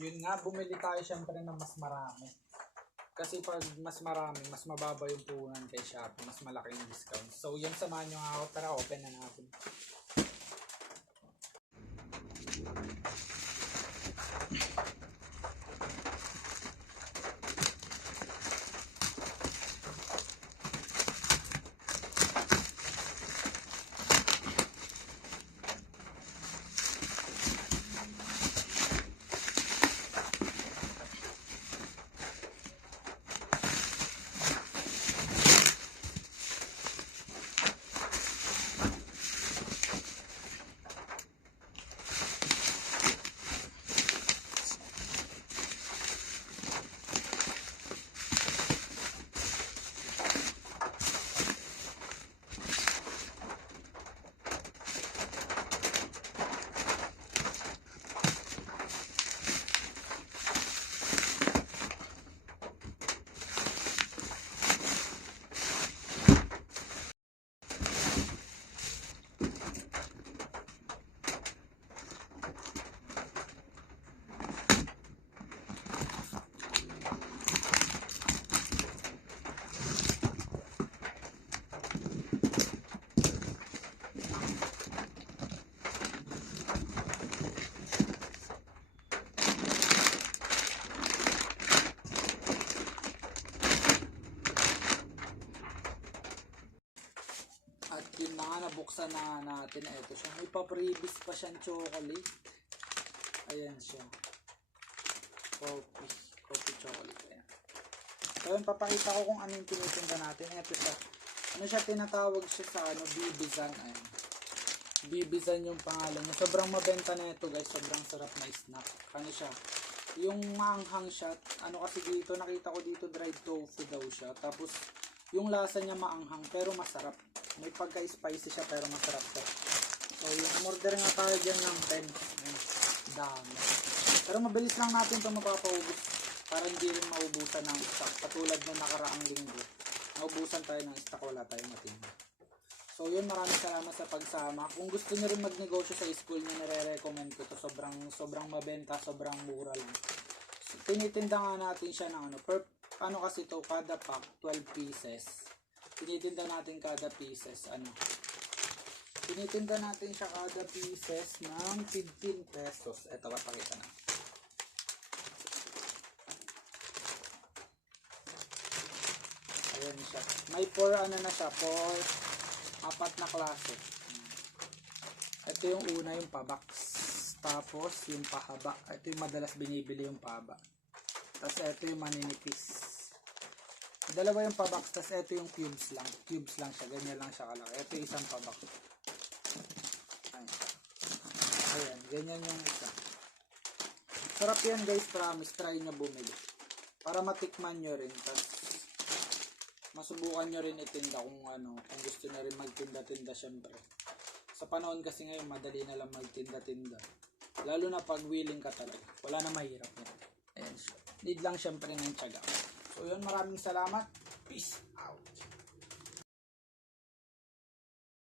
Yun nga, bumili tayo syempre ng mas marami. Kasi pag mas marami, mas mababa yung puhunan kay Shopee, mas malaki yung discount. So yun, samahan nyo nga ako. Tara, open na natin. At yun na nga, nabuksan na natin. Ito siya. May pa-previous pa siyang chocolate. Ayan siya. Coffee chocolate. Ayan. So yun, papakita ko kung ano yung tinitinda natin. Ito siya. Ano siya, tinatawag siya sa Bibizan. Ayan. Bibizan yung pangalan niya. Sobrang mabenta na ito guys. Sobrang sarap na snack. Ano siya? Yung maanghang siya. Ano kasi dito, nakita ko dito dried tofu daw siya. Tapos yung lasa niya maanghang pero masarap. May pagka-spicy siya pero masarap siya. So yung order nga tayo dyan ng 10. Dami. Pero mabilis lang natin ito mapapaubos. Para hindi rin maubusan ng stock. Katulad ng nakaraang linggo. Naubusan tayo ng stock, wala tayong matinda. So yun, maraming salamat sa pagsama. Kung gusto nyo rin magnegosyo sa school nyo, nire-recommend ko to. Sobrang mabenta, sobrang mura lang. So, tinitinda nga natin siya ng ano kasi to, kada pack 12 pieces. Tinitinda natin kada pieces, tinitinda natin siya kada pieces ng 15 pesos. Ito, papakita na. Ayan siya. May 4 na siya, 4 na klase. Ito yung una, yung pabox. Tapos yung pahaba. Ito yung madalas binibili, yung pahaba. Tapos ito yung maninipis. Dalawa yung pabox, tas ito yung cubes lang. Cubes lang siya, ganyan lang siya kalaki. Ito yung isang pabox. Ayan, ganyan yung isa. Sarap yan guys, promise. Try nyo bumili. Para matikman nyo rin. Tas masubukan nyo rin itinda kung kung gusto nyo rin magtinda-tinda syempre. Sa panahon kasi ngayon, madali na lang magtinda-tinda. Lalo na pag willing ka talaga. Wala na mahirap yan. Ayan siya. Need lang syempre ng tiyaga. So yun, maraming salamat. Peace.